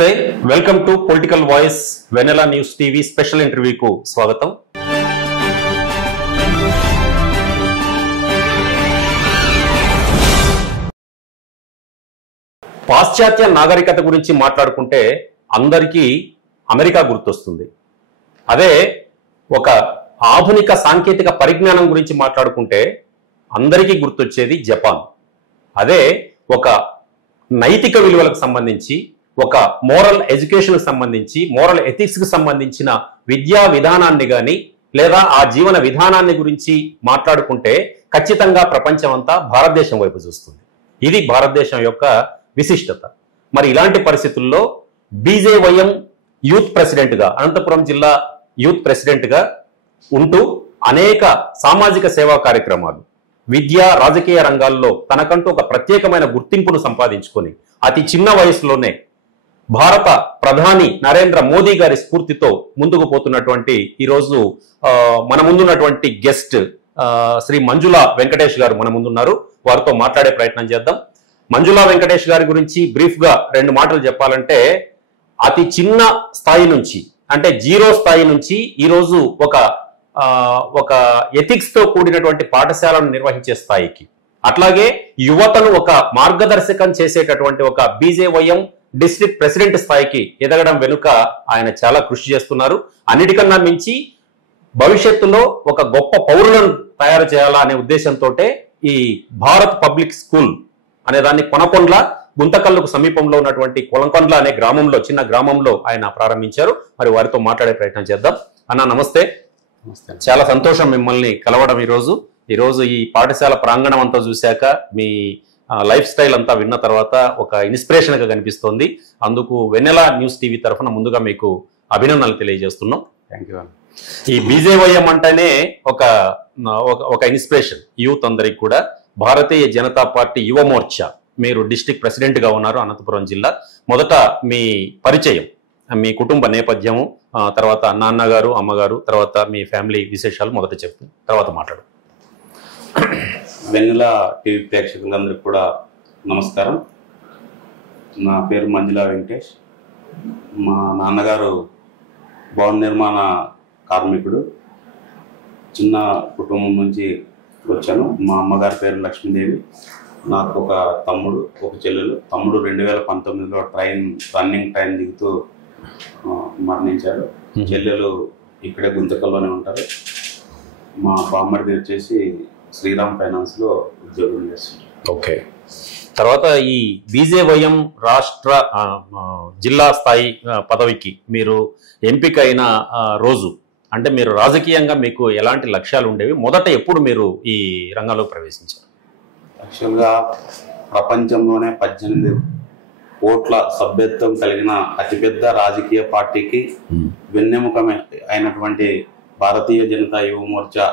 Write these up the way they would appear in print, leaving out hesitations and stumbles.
నమస్తే, welcome to political voice Vennela news TV special ఇంటర్వ్యూకు స్వాగతం. పాశ్చాత్య నాగరికత గురించి మాట్లాడుకుంటే అందరికీ అమెరికా గుర్తొస్తుంది. అదే ఒక ఆధునిక సాంకేతిక పరిజ్ఞానం గురించి మాట్లాడుకుంటే అందరికీ గుర్తొచ్చేది జపాన్. అదే ఒక నైతిక విలువలకు సంబంధించి, ఒక మోరల్ ఎడ్యుకేషన్కి సంబంధించి, మోరల్ ఎథిక్స్కి సంబంధించిన విద్యా విధానాన్ని కానీ లేదా ఆ జీవన విధానాన్ని గురించి మాట్లాడుకుంటే ఖచ్చితంగా ప్రపంచం అంతా భారతదేశం వైపు చూస్తుంది. ఇది భారతదేశం యొక్క విశిష్టత. మరి ఇలాంటి పరిస్థితుల్లో బీజేవైఎం యూత్ ప్రెసిడెంట్గా, అనంతపురం జిల్లా యూత్ ప్రెసిడెంట్గా ఉంటూ అనేక సామాజిక సేవా కార్యక్రమాలు, విద్యా రాజకీయ రంగాల్లో తనకంటూ ఒక ప్రత్యేకమైన గుర్తింపును సంపాదించుకొని అతి చిన్న వయసులోనే భారత ప్రధాని నరేంద్ర మోదీ గారి స్ఫూర్తితో ముందుకు పోతున్నటువంటి ఈరోజు మన ముందున్నటువంటి గెస్ట్ శ్రీ మంజులా వెంకటేష్ గారు మన ముందున్నారు. వారితో మాట్లాడే ప్రయత్నం చేద్దాం. మంజులా వెంకటేష్ గారి గురించి బ్రీఫ్ గా రెండు మాటలు చెప్పాలంటే, అతి చిన్న స్థాయి నుంచి, అంటే జీరో స్థాయి నుంచి ఈరోజు ఒక ఎథిక్స్ తో కూడినటువంటి పాఠశాలను నిర్వహించే స్థాయికి, అట్లాగే యువతను ఒక మార్గదర్శకం చేసేటటువంటి ఒక బీజేవైఎం డిస్ట్రిక్ట్ ప్రెసిడెంట్ స్థాయికి ఎదగడం వెనుక ఆయన చాలా కృషి చేస్తున్నారు. అన్నిటికన్నా మించి భవిష్యత్తులో ఒక గొప్ప పౌరులను తయారు చేయాలా అనే ఉద్దేశంతో ఈ భారత్ పబ్లిక్ స్కూల్ అనే దాన్ని కొనకొండ్ల, గుంతకల్లుకు సమీపంలో ఉన్నటువంటి కొలంకొండ్ల అనే గ్రామంలో, చిన్న గ్రామంలో ఆయన ప్రారంభించారు. మరి వారితో మాట్లాడే ప్రయత్నం చేద్దాం. అన్న నమస్తే. చాలా సంతోషం మిమ్మల్ని కలవడం. ఈరోజు ఈ పాఠశాల ప్రాంగణం అంతా చూశాక మీ లైఫ్ స్టైల్ అంతా విన్న తర్వాత ఒక ఇన్స్పిరేషన్ గా కనిపిస్తోంది. అందుకు వెన్నెలా న్యూస్ టీవీ తరఫున ముందుగా మీకు అభినందనలు తెలియజేస్తున్నాం. Thank you. ఈ బీజేవైఎం అంటేనే ఒక ఇన్స్పిరేషన్ యూత్ అందరికి కూడా. భారతీయ జనతా పార్టీ యువ మోర్చా మీరు డిస్ట్రిక్ట్ ప్రెసిడెంట్ గా ఉన్నారు అనంతపురం జిల్లా. మొదట మీ పరిచయం, మీ కుటుంబ నేపథ్యము, తర్వాత నాన్నగారు, అమ్మగారు, తర్వాత మీ ఫ్యామిలీ విశేషాలు మొదట చెప్పు, తర్వాత మాట్లాడు. వెన్నెల టీవీ ప్రేక్షకులందరికీ కూడా నమస్కారం. నా పేరు మంజులా వెంకటేష్. మా నాన్నగారు భవన నిర్మాణ కార్మికుడు. చిన్న కుటుంబం నుంచి వచ్చాను. మా అమ్మగారి పేరు లక్ష్మీదేవి. నాకు ఒక తమ్ముడు, ఒక చెల్లెలు. తమ్ముడు 2019లో రన్నింగ్ ట్రైన్ దిగుతూ మరణించారు. చెల్లెలు ఇక్కడే గుంతకల్లోనే ఉంటారు. మా బామ్మడిది వచ్చేసి శ్రీరామ్ ఫైనాన్స్ లో ఉద్యోగం చేస్తుంది. ఓకే. తర్వాత ఈ బీజేవైఎం రాష్ట్ర జిల్లా స్థాయి పదవికి మీరు ఎంపిక అయిన రోజు, అంటే మీరు రాజకీయంగా మీకు ఎలాంటి లక్ష్యాలు ఉండేవి? మొదట ఎప్పుడు మీరు ఈ రంగంలో ప్రవేశించారు? యాక్చువల్గా ప్రపంచంలోనే 18 కోట్ల సభ్యత్వం కలిగిన అతిపెద్ద రాజకీయ పార్టీకి వెన్నెముక అయినటువంటి భారతీయ జనతా యువ మోర్చా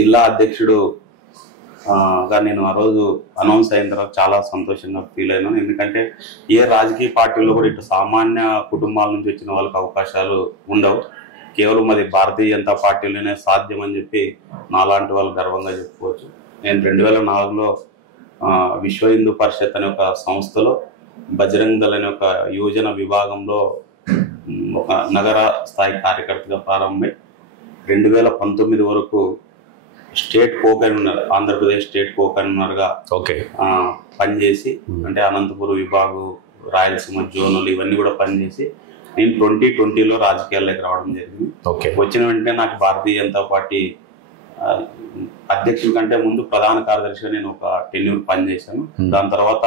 జిల్లా అధ్యక్షుడు గా నేను ఆ రోజు అనౌన్స్ అయిన తర్వాత చాలా సంతోషంగా ఫీల్ అయినాను. ఎందుకంటే ఏ రాజకీయ పార్టీలో కూడా ఇటు సామాన్య కుటుంబాల నుంచి వచ్చిన వాళ్ళకి అవకాశాలు ఉండవు. కేవలం అది భారతీయ జనతా పార్టీలోనే సాధ్యం అని చెప్పి నాలాంటి వాళ్ళు గర్వంగా చెప్పుకోవచ్చు. నేను 2004లో విశ్వ హిందూ పరిషత్ అనే ఒక సంస్థలో బజరంగ్ దళ్ అనే ఒక యువజన విభాగంలో ఒక నగర స్థాయి కార్యకర్తగా ప్రారంభమై 2019 వరకు స్టేట్ కో-కన్వీనర్, ఆంధ్రప్రదేశ్ స్టేట్ కో-కన్వీనర్గా పనిచేసి, అంటే అనంతపురం విభాగు, రాయలసీమ జోనల్ ఇవన్నీ కూడా పనిచేసి నేను 2020లో రాజకీయాల్లోకి రావడం జరిగింది. వచ్చిన వెంటనే నాకు భారతీయ జనతా పార్టీ అధ్యక్షుడి కంటే ముందు ప్రధాన కార్యదర్శిగా నేను ఒక టెన్యూర్ పనిచేశాను. దాని తర్వాత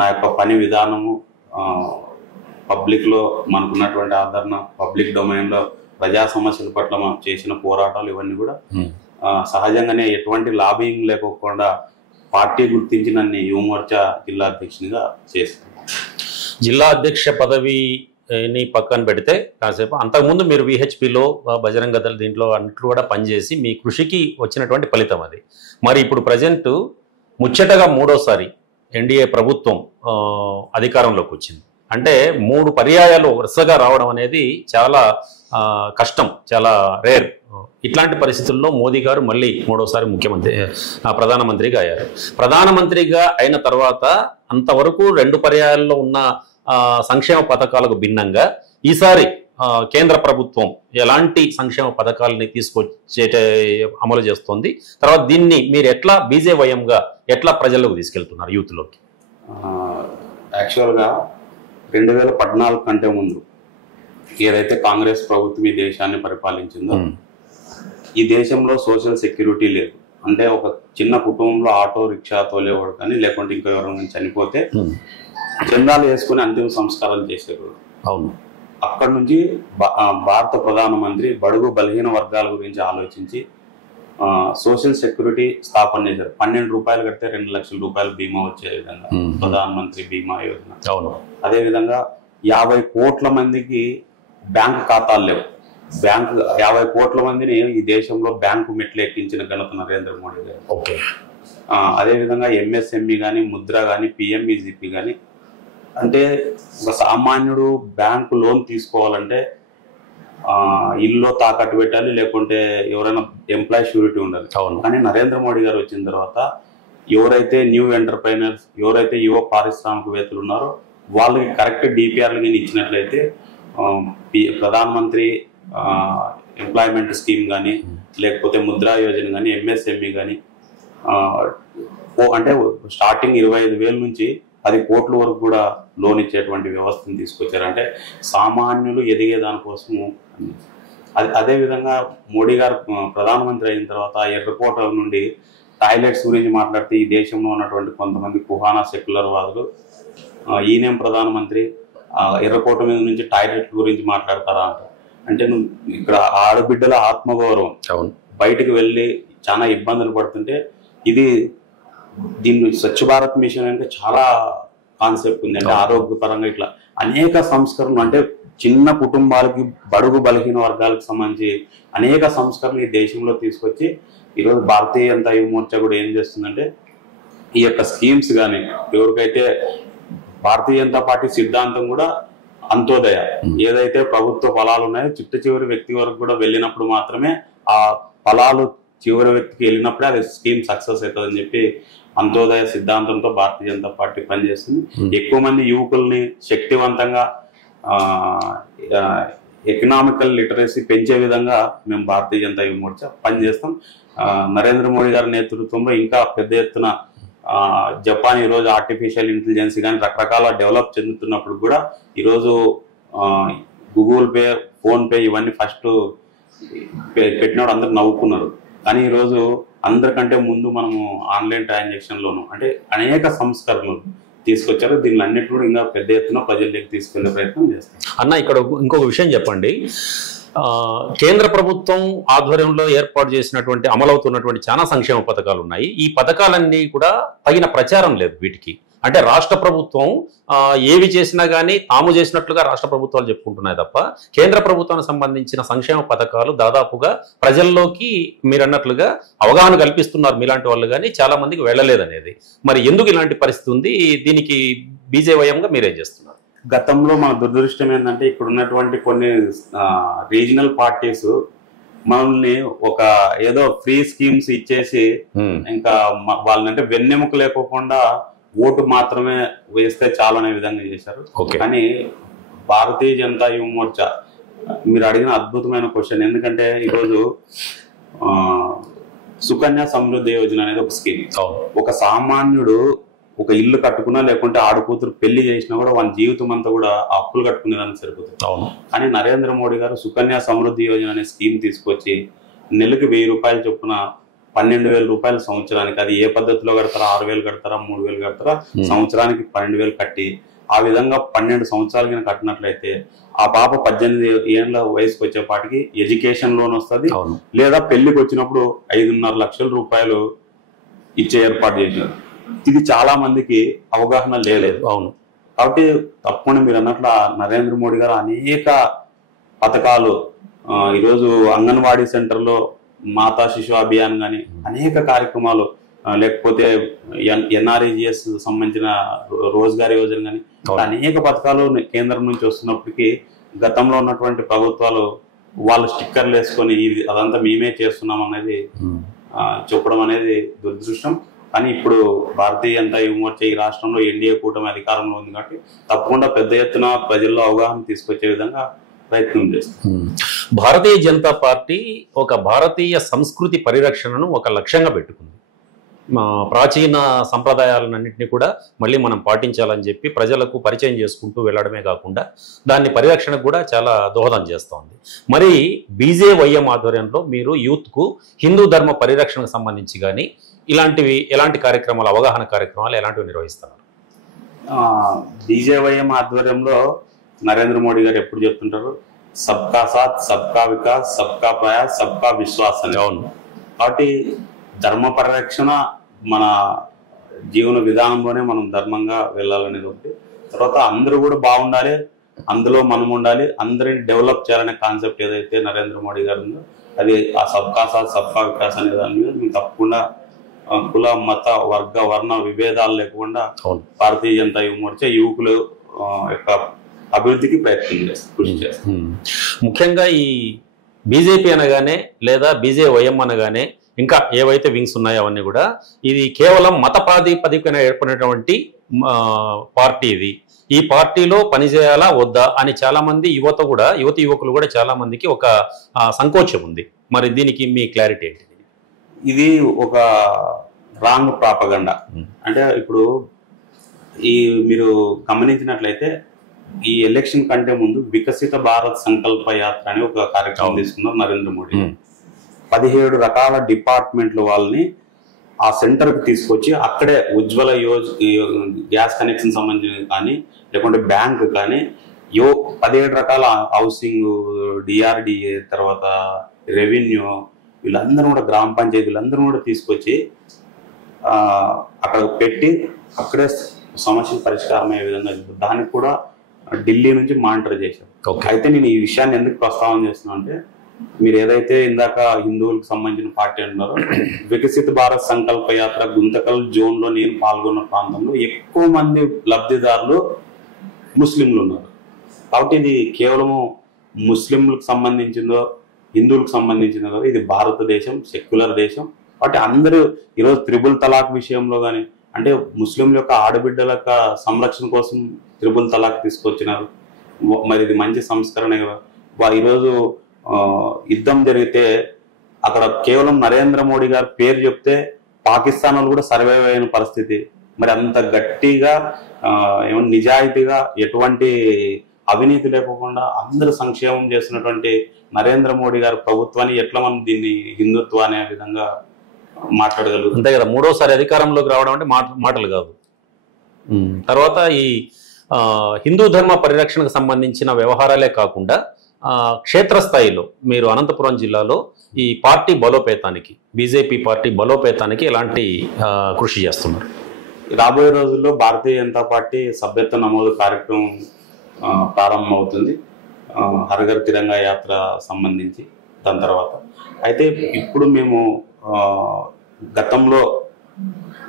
నా యొక్క పని విధానము, పబ్లిక్ లో మనకున్నటువంటి ఆదరణ, పబ్లిక్ డొమైన్ లో ప్రజా సమస్యల పట్ల మనం చేసిన పోరాటాలు ఇవన్నీ కూడా సహజంగానే ఎటువంటి లాబింగ్ లేకోకుండా పార్టీ గుర్తించి నన్ను యువ మోర్చా జిల్లా అధ్యక్షునిగా చేశాను. జిల్లా అధ్యక్ష పదవిని పక్కన పెడితే కాసేపు అంతకుముందు మీరు విహెచ్పిలో, బజరంగ దళ్ దీంట్లో అన్నిట్లు కూడా పనిచేసి మీ కృషికి వచ్చినటువంటి ఫలితం అది. మరి ఇప్పుడు ప్రజెంట్ ముచ్చటగా 3వసారి ఎన్డీఏ ప్రభుత్వం అధికారంలోకి వచ్చింది. అంటే 3 పర్యాయాలు వరుసగా రావడం అనేది చాలా కష్టం, చాలా రేర్. ఇట్లాంటి పరిస్థితుల్లో మోదీ గారు మళ్ళీ 3వసారి ప్రధానమంత్రిగా అయ్యారు. ప్రధానమంత్రిగా అయిన తర్వాత అంతవరకు 2 పర్యాయాల్లో ఉన్న సంక్షేమ పథకాలకు భిన్నంగా ఈసారి కేంద్ర ప్రభుత్వం ఎలాంటి సంక్షేమ పథకాలని తీసుకొచ్చే అమలు చేస్తుంది? తర్వాత దీన్ని మీరు ఎట్లా బీజేవైఎంగా ఎట్లా ప్రజల్లోకి తీసుకెళ్తున్నారు, యూత్లోకి? యాక్చువల్గా 2014 కంటే ముందు ఏదైతే కాంగ్రెస్ ప్రభుత్వం ఈ దేశాన్ని పరిపాలించిందో, ఈ దేశంలో సోషల్ సెక్యూరిటీ లేదు. అంటే ఒక చిన్న కుటుంబంలో ఆటో రిక్షా తోలేవాడు కానీ లేకుంటే ఇంకా ఎవరైనా చనిపోతే చందాలు వేసుకుని అంతిమ సంస్కారాలు చేసేవారు. అవును. అక్కడి నుంచి భారత ప్రధానమంత్రి బడుగు బలహీన వర్గాల గురించి ఆలోచించి సోషల్ సెక్యూరిటీ స్థాపన చేశారు. 12 రూపాయలు కడితే 2 లక్షల రూపాయలు బీమా వచ్చే విధంగా ప్రధానమంత్రి బీమా యోజన. అవును. అదేవిధంగా 50 కోట్ల మందికి బ్యాంకు ఖాతాలు లేవు. 50 కోట్ల మందిని ఈ దేశంలో బ్యాంకు మెట్లు ఎక్కించిన ఘనత నరేంద్ర మోడీ గారు. ఓకే. అదేవిధంగా ఎంఎస్ఎంఈ కానీ, ముద్ర కానీ, పిఎంఈజీపీ కానీ, అంటే ఒక సామాన్యుడు బ్యాంకు లోన్ తీసుకోవాలంటే ఇల్లు తాకట్టు పెట్టాలి, లేకుంటే ఎవరైనా ఎంప్లాయీ షూరిటీ ఉండాలి. కానీ నరేంద్ర మోడీ గారు వచ్చిన తర్వాత ఎవరైతే న్యూ ఎంటర్ప్రైనర్స్, ఎవరైతే యువ పారిశ్రామికవేత్తలు ఉన్నారో వాళ్ళకి కరెక్ట్ డిపిఆర్లు కానీ ఇచ్చినట్లయితే ప్రధానమంత్రి ఎంప్లాయ్మెంట్ స్కీమ్ కానీ, లేకపోతే ముద్రా యోజన కానీ, ఎంఎస్ఎంఈ కానీ, అంటే స్టార్టింగ్ 25,000 నుంచి 10 కోట్ల వరకు కూడా లోన్ ఇచ్చేటువంటి వ్యవస్థను తీసుకొచ్చారు. అంటే సామాన్యులు ఎదిగే దానికోసము. అదేవిధంగా మోడీ గారు ప్రధానమంత్రి అయిన తర్వాత ఎర్రకోట నుండి టాయిలెట్స్ గురించి మాట్లాడితే ఈ దేశంలో ఉన్నటువంటి కొంతమంది కుహానా సెక్యులర్ వాదులు ఈయనేం ప్రధానమంత్రి ఎర్రకోట మీద నుంచి టాయిలెట్ గురించి మాట్లాడతారా అంట. అంటే నువ్వు ఇక్కడ ఆడబిడ్డల ఆత్మగౌరవం బయటకు వెళ్ళి చాలా ఇబ్బందులు పడుతుంటే దీన్ని స్వచ్ఛ భారత్ మిషన్ అంటే చాలా కాన్సెప్ట్ ఉంది. అంటే ఆరోగ్యపరంగా ఇట్లా అనేక సంస్కరణలు, అంటే చిన్న కుటుంబాలకి బడుగు బలహీన వర్గాలకు సంబంధించి అనేక సంస్కరణలు ఈ దేశంలో తీసుకొచ్చి ఈరోజు భారతీయ జనతా యువ మోర్చా కూడా ఏం చేస్తుందంటే ఈ యొక్క స్కీమ్స్ కానీ, ఎవరికైతే భారతీయ జనతా పార్టీ సిద్ధాంతం కూడా అంత్యోదయ, ఏదైతే ప్రభుత్వ ఫలాలు ఉన్నాయో చిట్ట చివరి వ్యక్తి వరకు కూడా వెళ్ళినప్పుడు మాత్రమే ఆ ఫలాలు చివరి వ్యక్తికి వెళ్ళినప్పుడే అది స్కీమ్ సక్సెస్ అవుతుందని చెప్పి అంత్యోదయ సిద్ధాంతంతో భారతీయ జనతా పార్టీ పనిచేస్తుంది. ఎక్కువ మంది యువకుల్ని శక్తివంతంగా ఎకనామికల్ లిటరసీ పెంచే విధంగా మేము భారతీయ జనతా యువ మోర్చా పనిచేస్తాం. నరేంద్ర మోడీ గారి నేతృత్వంలో ఇంకా పెద్ద ఎత్తున జపాన్ ఈరోజు ఆర్టిఫిషియల్ ఇంటెలిజెన్స్ కానీ రకరకాల డెవలప్ చెందుతున్నప్పుడు కూడా ఈరోజు గూగుల్ పే, ఫోన్ పే ఇవన్నీ ఫస్ట్ పెట్టినప్పుడు అందరు నవ్వుకున్నారు. కానీ ఈరోజు అందరికంటే ముందు మనము ఆన్లైన్ ట్రాన్సాక్షన్లోను అంటే అనేక సంస్కరణలు తీసుకొచ్చారు. దీన్ని అన్నిటి కూడా ఇంకా పెద్ద ఎత్తున ప్రజల్లోకి తీసుకెళ్లే ప్రయత్నం చేస్తాం. అన్న, ఇక్కడ ఇంకొక విషయం చెప్పండి. కేంద్ర ప్రభుత్వం ఆధ్వర్యంలో ఏర్పాటు చేసినటువంటి అమలవుతున్నటువంటి చాలా సంక్షేమ పథకాలు ఉన్నాయి. ఈ పథకాలన్నీ కూడా తగిన ప్రచారం లేదు వీటికి. అంటే రాష్ట్ర ప్రభుత్వం ఏవి చేసినా కానీ తాము చేసినట్లుగా రాష్ట్ర ప్రభుత్వాలు చెప్పుకుంటున్నాయి తప్ప కేంద్ర ప్రభుత్వానికి సంబంధించిన సంక్షేమ పథకాలు దాదాపుగా ప్రజల్లోకి మీరు అన్నట్లుగా అవగాహన కల్పిస్తున్నారు మీలాంటి వాళ్ళు, కానీ చాలా మందికి వెళ్ళలేదనేది. మరి ఎందుకు ఇలాంటి పరిస్థితి ఉంది? దీనికి బీజేవైఎంగా మీరేం చేస్తున్నారు? గతంలో మన దురదృష్టం ఏంటంటే ఇక్కడ ఉన్నటువంటి కొన్ని రీజనల్ పార్టీస్ మనల్ని ఒక ఏదో ఫ్రీ స్కీమ్స్ ఇచ్చేసి ఇంకా వాళ్ళనంటే వెన్నెముక లేకోకుండా ఓటు మాత్రమే వేస్తే చాలు అనే విధంగా చేశారు. కానీ భారతీయ జనతా యువ మోర్చా మీరు అడిగిన అద్భుతమైన క్వశ్చన్. ఎందుకంటే ఈరోజు సుకన్య సమృద్ధి యోజన అనేది ఒక స్కీమ్. ఒక సామాన్యుడు ఒక ఇల్లు కట్టుకున్నా లేకుంటే ఆడకూతురు పెళ్లి చేసినా కూడా వాళ్ళ జీవితం అంతా కూడా అప్పులు కట్టుకునేదానికి సరిపోతుంది. కానీ నరేంద్ర మోడీ గారు సుకన్య సమృద్ధి యోజన అనే స్కీమ్ తీసుకొచ్చి నెలకు 1000 రూపాయలు చొప్పున 12,000 రూపాయలు సంవత్సరానికి, అది ఏ పద్ధతిలో కడతారా, 6,000 కడతారా, 3,000 కడతారా, సంవత్సరానికి 12,000 కట్టి ఆ విధంగా 12 సంవత్సరాలకి కట్టినట్లయితే ఆ పాప 18 ఏళ్ల వయసుకు వచ్చేపాటికి ఎడ్యుకేషన్ లోన్ వస్తుంది, లేదా పెళ్లికి వచ్చినప్పుడు 5.5 లక్షల రూపాయలు ఇచ్చే ఏర్పాటు చేశారు. ఇది చాలా మందికి అవగాహన లేదు. అవును. కాబట్టి తప్పకుండా మీరు అన్నట్లు నరేంద్ర మోడీ గారు అనేక పథకాలు ఈరోజు అంగన్వాడీ సెంటర్లో మాతా శిశు అభియాన్ కానీ అనేక కార్యక్రమాలు, లేకపోతే ఎన్ఆర్ఈజిఎస్ సంబంధించిన రోజ్గార్ యోజన కానీ అనేక పథకాలు కేంద్రం నుంచి వస్తున్నప్పటికీ గతంలో ఉన్నటువంటి ప్రభుత్వాలు వాళ్ళు స్టిక్కర్లు వేసుకొని అదంతా మేమే చేస్తున్నాం అనేది చెప్పడం అనేది దురదృష్టం. కానీ ఇప్పుడు భారతీయ జనతా యువ మోర్చా ఈ రాష్ట్రంలో ఎన్డీఏ కూటమి అధికారంలో ఉంది కాబట్టి తప్పకుండా పెద్ద ఎత్తున ప్రజల్లో అవగాహన తీసుకొచ్చే విధంగా ప్రయత్నం చేస్తాం. భారతీయ జనతా పార్టీ ఒక భారతీయ సంస్కృతి పరిరక్షణను ఒక లక్ష్యంగా పెట్టుకుంది. ప్రాచీన సంప్రదాయాలన్నింటినీ కూడా మళ్ళీ మనం పాటించాలని చెప్పి ప్రజలకు పరిచయం చేసుకుంటూ వెళ్ళడమే కాకుండా దాన్ని పరిరక్షణకు కూడా చాలా దోహదం చేస్తోంది. మరి బీజేవైఎం ఆధ్వర్యంలో మీరు యూత్కు హిందూ ధర్మ పరిరక్షణకు సంబంధించి కానీ ఎలాంటి కార్యక్రమాలు, అవగాహన కార్యక్రమాలు ఎలాంటివి నిర్వహిస్తున్నారు? బీజేవైఎం ఆధ్వర్యంలో నరేంద్ర మోడీ గారు ఎప్పుడు చెప్తుంటారు, సబ్కా సాత్, సబ్కా వికాస్, సబ్కా ప్రయాస్, సబ్కా విశ్వాస్ అని. అవును. కాబట్టి ధర్మ పరిరక్షణ మన జీవన విధానంలోనే మనం ధర్మంగా వెళ్ళాలనేది ఒకటి. తర్వాత అందరూ కూడా బాగుండాలి, అందులో మనం ఉండాలి, అందరిని డెవలప్ చేయాలనే కాన్సెప్ట్ ఏదైతే నరేంద్ర మోడీ గారు ఉందో అది ఆ సబ్కా సాత్ సబ్కా వికాస్ అనే దాని మీద మేము తప్పకుండా కుల మత వర్గ వర్ణ విభేదాలు లేకుండా భారతీయ జనతా యువ మోర్చా యువకులు యొక్క అభివృద్ధికి ప్రయత్నం కృషి చేస్తాం. ముఖ్యంగా ఈ బీజేపీ అనగానే లేదా బీజేవైఎం అనగానే ఇంకా ఏవైతే వింగ్స్ ఉన్నాయో అవన్నీ కూడా ఇది కేవలం మత ప్రాతిపదికన ఏర్పడినటువంటి పార్టీ. ఇది ఈ పార్టీలో పనిచేయాలా వద్దా అని చాలా మంది యువకులు కూడా చాలా మందికి ఒక సంకోచం ఉంది. మరి దీనికి మీ క్లారిటీ ఏంటి? ఇది ఒక రాంగ్ ప్రాపగండా. అంటే ఇప్పుడు మీరు గమనించినట్లయితే ఈ ఎలక్షన్ కంటే ముందు వికసిత భారత్ సంకల్ప యాత్ర అని ఒక కార్యక్రమం తీసుకున్నారు నరేంద్ర మోడీ. 17 రకాల డిపార్ట్మెంట్ల వాళ్ళని ఆ సెంటర్ కి తీసుకొచ్చి అక్కడే ఉజ్వల గ్యాస్ కనెక్షన్ సంబంధించిన కానీ లేకుంటే బ్యాంక్ కానీ 17 రకాల హౌసింగ్, డిఆర్డిఏ, తర్వాత రెవెన్యూ, వీళ్ళందరూ కూడా గ్రామ పంచాయతీ వీళ్ళందరూ కూడా తీసుకొచ్చి అక్కడ పెట్టి అక్కడే సమస్యలు పరిష్కారం అయ్యే విధంగా దానికి కూడా ఢిల్లీ నుంచి మానిటర్ చేశారు. అయితే నేను ఈ విషయాన్ని ఎందుకు ప్రస్తావన చేస్తున్నా అంటే మీరు ఏదైతే ఇందాక హిందువులకు సంబంధించిన పార్టీ అంటున్నారో వికసిత భారత్ సంకల్ప యాత్ర గుంతకల్ జోన్ లో నేను పాల్గొన్న ప్రాంతంలో ఎక్కువ మంది లబ్ధిదారులు ముస్లింలు ఉన్నారు. కాబట్టి ఇది కేవలము ముస్లింలకు సంబంధించిందో హిందువులకు సంబంధించినదో, ఇది భారతదేశం సెక్యులర్ దేశం. కాబట్టి అందరూ ఈరోజు త్రిబుల్ తలాక్ విషయంలో కానీ అంటే ముస్లింల యొక్క ఆడబిడ్డల యొక్క సంరక్షణ కోసం త్రిబుల్ తలాక్ తీసుకొచ్చినారు. మరి ఇది మంచి సంస్కరణ కదా. ఈరోజు యుద్ధం జరిగితే అక్కడ కేవలం నరేంద్ర మోడీ గారి పేరు చెప్తే పాకిస్తాన్ వాళ్ళు కూడా సర్వైవ్ అయిన పరిస్థితి. మరి అంత గట్టిగా ఏమన్నా నిజాయితీగా ఎటువంటి అవినీతి లేకుండా అందరూ సంక్షేమం చేస్తున్నటువంటి నరేంద్ర మోడీ గారి ప్రభుత్వాన్ని ఎట్లా మనం దీన్ని హిందుత్వ అనే విధంగా మాట్లాడగలుగుతాం? అంతే కదా, మూడోసారి అధికారంలోకి రావడం అంటే మాటలు కాదు. తర్వాత ఈ హిందూ ధర్మ పరిరక్షణకు సంబంధించిన వ్యవహారాలే కాకుండా క్షేత్రస్థాయిలో మీరు అనంతపురం జిల్లాలో ఈ పార్టీ బలోపేతానికి, బీజేపీ పార్టీ బలోపేతానికి ఎలాంటి కృషి చేస్తున్నారు? రాబోయే రోజుల్లో భారతీయ జనతా పార్టీ సభ్యత్వ నమోదు కార్యక్రమం ప్రారంభమవుతుంది, హర్ తిరంగా యాత్ర సంబంధించి. దాని తర్వాత అయితే ఇప్పుడు మేము గతంలో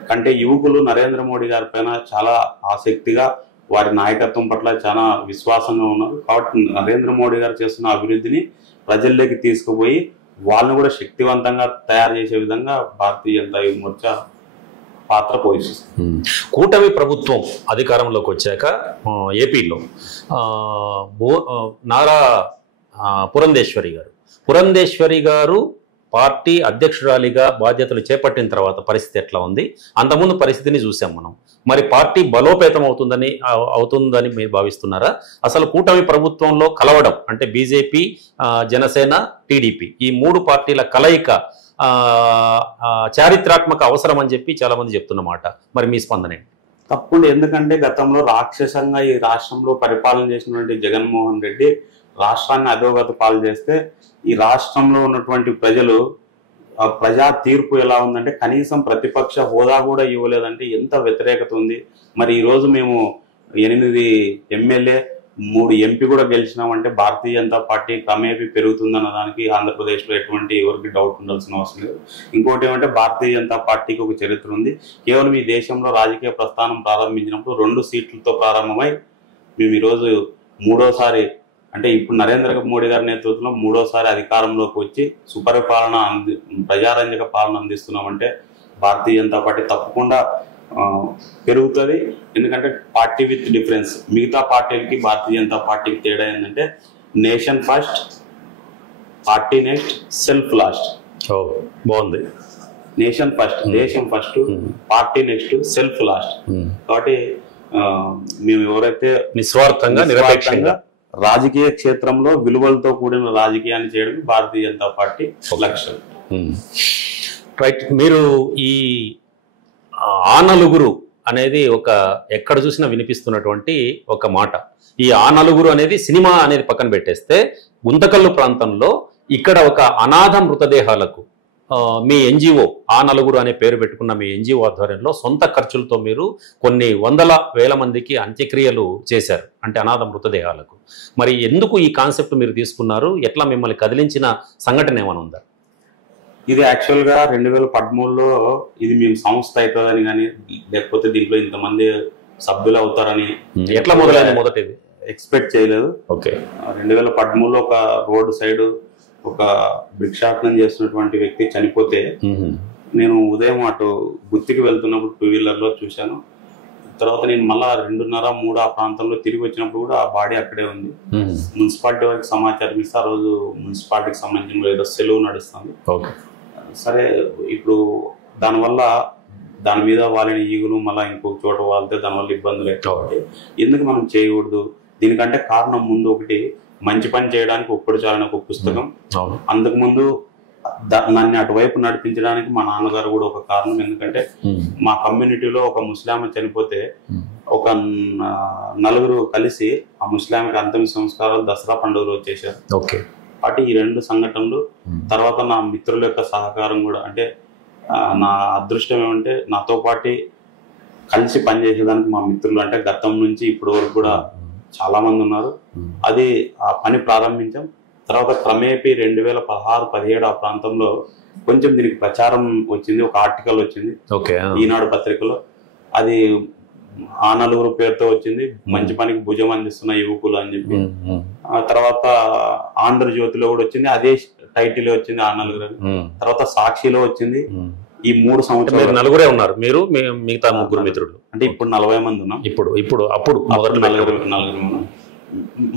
కంటే యువకులు నరేంద్ర మోడీ గారి పైన చాలా ఆసక్తిగా వారి నాయకత్వం పట్ల చాలా విశ్వాసంగా ఉన్నారు. కాబట్టి నరేంద్ర మోడీ గారు చేస్తున్న అభివృద్ధిని ప్రజల్లోకి తీసుకుపోయి వాళ్ళని కూడా శక్తివంతంగా తయారు చేసే విధంగా భారతీయ జనతా యువ మోర్చా పాత్ర పోషిస్తుంది. కూటమి ప్రభుత్వం అధికారంలోకి వచ్చాక ఏపీలో నారా పురంధేశ్వరి గారు పార్టీ అధ్యక్షురాలిగా బాధ్యతలు చేపట్టిన తర్వాత పరిస్థితి ఎట్లా ఉంది? అంతకుముందు పరిస్థితిని చూసాం మనం. మరి పార్టీ బలోపేతం అవుతుందని మీరు భావిస్తున్నారా? అసలు కూటమి ప్రభుత్వంలో కలవడం అంటే బీజేపీ, జనసేన, టీడీపీ ఈ 3 పార్టీల కలయిక చారిత్రాత్మక అవసరం అని చెప్పి చాలా మంది చెప్తున్నమాట. మరి మీ స్పందన ఏంటి? తప్పుడు. ఎందుకంటే గతంలో రాక్షసంగా ఈ రాష్ట్రంలో పరిపాలన చేసినటువంటి జగన్మోహన్ రెడ్డి రాష్ట్రాన్ని అధోగతి పాలు చేస్తే ఈ రాష్ట్రంలో ఉన్నటువంటి ప్రజలు ప్రజా తీర్పు ఎలా ఉందంటే కనీసం ప్రతిపక్ష హోదా కూడా ఇవ్వలేదంటే ఎంత వ్యతిరేకత ఉంది. మరి ఈరోజు మేము 8 ఎమ్మెల్యే 3 ఎంపీ కూడా గెలిచినామంటే భారతీయ జనతా పార్టీ క్రమేపీ పెరుగుతుందన్న దానికి ఆంధ్రప్రదేశ్లో ఎటువంటి ఎవరికి డౌట్ ఉండాల్సిన అవసరం లేదు. ఇంకోటి ఏమంటే భారతీయ జనతా పార్టీకి ఒక చరిత్ర ఉంది. కేవలం ఈ దేశంలో రాజకీయ ప్రస్థానం ప్రారంభించినప్పుడు 2 సీట్లతో ప్రారంభమై మేము ఈరోజు 3వసారి అంటే ఇప్పుడు నరేంద్ర మోడీ గారి నేతృత్వంలో 3వసారి అధికారంలోకి వచ్చి సుపరిపాలన ప్రజారంజక పాలన అందిస్తున్నామంటే భారతీయ జనతా పార్టీ తప్పకుండా పెరుగుతుంది. ఎందుకంటే పార్టీ విత్ డిఫరెన్స్. మిగతా పార్టీలకి భారతీయ జనతా పార్టీకి తేడా ఏంటంటే nation first, party next, self last. బాగుంది. నేషన్ ఫస్ట్, దేశం first, party next, self last. కాబట్టి మేము ఎవరైతే నిస్వార్థంగా నిరపేక్షంగా రాజకీయ క్షేత్రంలో విలువలతో కూడిన రాజకీయాన్ని చేయడం భారతీయ జనతా పార్టీ లక్ష్యం. రైట్. మీరు ఈ ఆ నలుగురు అనేది ఒక ఎక్కడ చూసినా వినిపిస్తున్నటువంటి ఒక మాట. ఈ ఆ నలుగురు అనేది సినిమా అనేది పక్కన పెట్టేస్తే గుంతకల్లు ప్రాంతంలో ఇక్కడ ఒక అనాథ మృతదేహాలకు మీ ఎన్జిఓ ఆ నలుగురు అనే పేరు పెట్టుకున్న మీ ఎన్జిఓ ఆధ్వర్యంలో సొంత ఖర్చులతో మీరు కొన్ని వందల వేల మందికి అంత్యక్రియలు చేశారు, అంటే అనాథ మృతదేహాలకు. మరి ఎందుకు ఈ కాన్సెప్ట్ మీరు తీసుకున్నారు? ఎట్లా మిమ్మల్ని కదిలించిన సంఘటన ఏమైనా ఉందా? ఇది యాక్చువల్గా 2013లో ఇది మేము సంస్థ అవుతుందని కానీ లేకపోతే దీంట్లో ఇంతమంది సభ్యులు అవుతారని ఎట్లా మొదలైంది? మొదటిది ఎక్స్పెక్ట్ చేయలేదు. ఓకే. 2013లో ఒక రోడ్డు సైడ్ ఒక భిక్షాటనం చేస్తున్నటువంటి వ్యక్తి చనిపోతే నేను ఉదయం అటు గుత్తికి వెళ్తున్నప్పుడు 2 వీలర్లో చూశాను. తర్వాత నేను మళ్ళా 2:30-3 ఆ ప్రాంతంలో తిరిగి వచ్చినప్పుడు కూడా ఆ బాడీ అక్కడే ఉంది. మున్సిపాలిటీ వారికి సమాచారం ఇస్తే ఆ రోజు మున్సిపాలిటీకి సంబంధించిన ఏదో సెలవు నడుస్తుంది. సరే, ఇప్పుడు దానివల్ల దాని మీద వాళ్ళని ఈగులు మళ్ళీ ఇంకొక చోట వాళ్తే దానివల్ల ఇబ్బందులు కాబట్టి ఎందుకు మనం చేయకూడదు? దీనికంటే కారణం ముందు ఒకటి మంచి పని చేయడానికి ఒప్పుడు చాలని ఒక పుస్తకం. అందుకు ముందు నన్ను అటువైపు నడిపించడానికి మా నాన్నగారు కూడా ఒక కారణం. ఎందుకంటే మా కమ్యూనిటీలో ఒక ముస్లాం చనిపోతే ఒక 4 కలిసి ఆ ముస్లాంకి అంతిమ సంస్కారాలు దసరా పండుగ రోజు చేశారు. కాబట్టి ఈ 2 సంఘటనలు, తర్వాత నా మిత్రుల యొక్క సహకారం కూడా, అంటే నా అదృష్టం ఏమంటే నాతో పాటు కలిసి పనిచేసేదానికి మా మిత్రులు అంటే గతం నుంచి ఇప్పటి వరకు కూడా చాలా మంది ఉన్నారు. అది ఆ పని ప్రారంభించాం. తర్వాత క్రమేపీ 2016-17 ఆ ప్రాంతంలో కొంచెం దీనికి ప్రచారం వచ్చింది. ఒక ఆర్టికల్ వచ్చింది ఈనాడు పత్రికలో. అది ఆ నలుగురు పేరుతో వచ్చింది, మంచి పనికి భుజం అందిస్తున్న యువకులు అని చెప్పి. ఆ తర్వాత ఆంధ్రజ్యోతిలో కూడా వచ్చింది, అదే టైటిల్ వచ్చింది ఆ నలుగురు. తర్వాత సాక్షిలో వచ్చింది. ఈ 3 సంవత్సరాలు నలుగురే ఉన్నారు మీరు, మిగతా 3 మిత్రులు అంటే ఇప్పుడు 40 మంది ఉన్నాం. అప్పుడు నలుగురు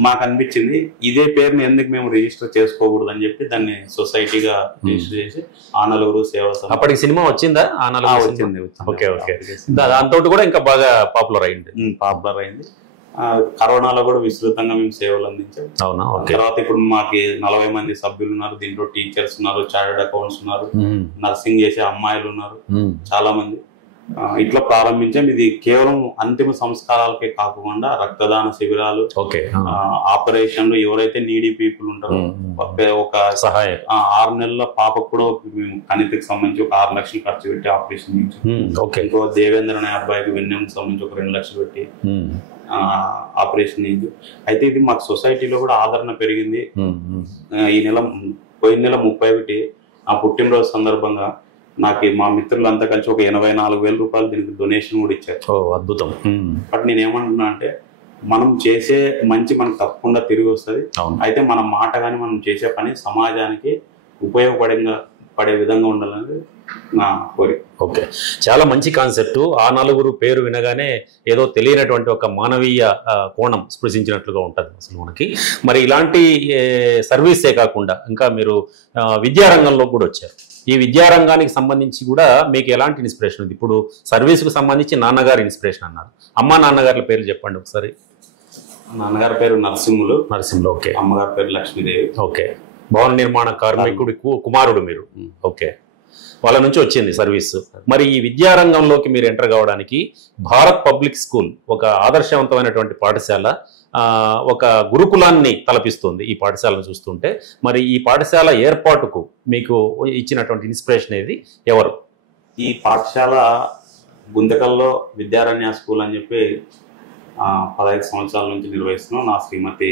మాకు అనిపించింది ఇదే పేరుని ఎందుకు మేము రిజిస్టర్ చేసుకోకూడదు అని చెప్పి దాన్ని సొసైటీగా రిజిస్టర్ చేసి ఆ నలుగురు సేవా సంఘం. అప్పటికి సినిమా వచ్చిందా? ఆ నలుగురు వచ్చింది. దాంతో కూడా ఇంకా బాగా పాపులర్ అయింది. కరోనాలో కూడా విస్తృతంగా మేము సేవలు అందించాం. అవునా? తర్వాత ఇప్పుడు మాకు 40 మంది సభ్యులు ఉన్నారు. దీంట్లో టీచర్స్ ఉన్నారు, చార్టెడ్ అకౌంట్స్ ఉన్నారు, నర్సింగ్ చేసే అమ్మాయిలు ఉన్నారు, చాలా మంది. ఇట్లా ప్రారంభించాం. ఇది కేవలం అంతిమ సంస్కారాలకే కాకుండా రక్తదాన శిబిరాలు, ఆపరేషన్లు, ఎవరైతే నీడీ పీపుల్ ఉంటారో ఒక సహాయం 6 నెలల పాపకు కూడా మేము కణితికి సంబంధించి ఒక 6 లక్షలు ఖర్చు పెట్టి ఆపరేషన్ చేయించాం. ఇంకో దేవేంద్ర అనే అబ్బాయికి వెన్నెముకు సంబంధించి ఒక 2 లక్షలు పెట్టి ఆపరేషన్ చేయించాం. అయితే ఇది మాకు సొసైటీలో కూడా ఆదరణ పెరిగింది. పోయిన నెల 31 ఆ పుట్టినరోజు సందర్భంగా నాకు మా మిత్రులంతా కలిసి ఒక 84,000 రూపాయలు దీనికి డొనేషన్ కూడా ఇచ్చారు. అద్భుతం. బట్ నేను ఏమంటున్నా అంటే మనం చేసే మంచి మనకు తప్పకుండా తిరిగి వస్తుంది. అయితే మన మాట కానీ మనం చేసే పని సమాజానికి ఉపయోగపడే విధంగా ఉండాలని నా కోరిక. ఓకే, చాలా మంచి కాన్సెప్ట్. ఆ నలుగురు పేరు వినగానే ఏదో తెలియనటువంటి ఒక మానవీయ కోణం స్పృశించినట్లుగా ఉంటుంది అసలు మనకి. మరి ఇలాంటి సర్వీసే కాకుండా ఇంకా మీరు విద్యారంగంలో కూడా వచ్చారు. ఈ విద్యారంగానికి సంబంధించి కూడా మీకు ఎలాంటి ఇన్స్పిరేషన్ ఉంది? ఇప్పుడు సర్వీస్కు సంబంధించి నాన్నగారు ఇన్స్పిరేషన్ అన్నారు. అమ్మా నాన్నగారి పేర్లు చెప్పండి ఒకసారి. నాన్నగారి పేరు నరసింహులు. ఓకే. అమ్మగారి పేరు లక్ష్మీదేవి. ఓకే. భవన నిర్మాణ కార్మికుడి కుమారుడు మీరు. ఓకే, వాళ్ళ నుంచి వచ్చింది సర్వీస్. మరి ఈ విద్యారంగంలోకి మీరు ఎంటర్ కావడానికి భారత్ పబ్లిక్ స్కూల్ ఒక ఆదర్శవంతమైనటువంటి పాఠశాల, ఒక గురుకులాన్ని తలపిస్తుంది ఈ పాఠశాలను చూస్తుంటే. మరి ఈ పాఠశాల ఏర్పాటుకు మీకు ఇచ్చినటువంటి ఇన్స్పిరేషన్ ఏది, ఎవరు? ఈ పాఠశాల గుంతకల్లో విద్యారణ్య స్కూల్ అని చెప్పి 15 సంవత్సరాల నుంచి నిర్వహిస్తున్నాం. నా శ్రీమతి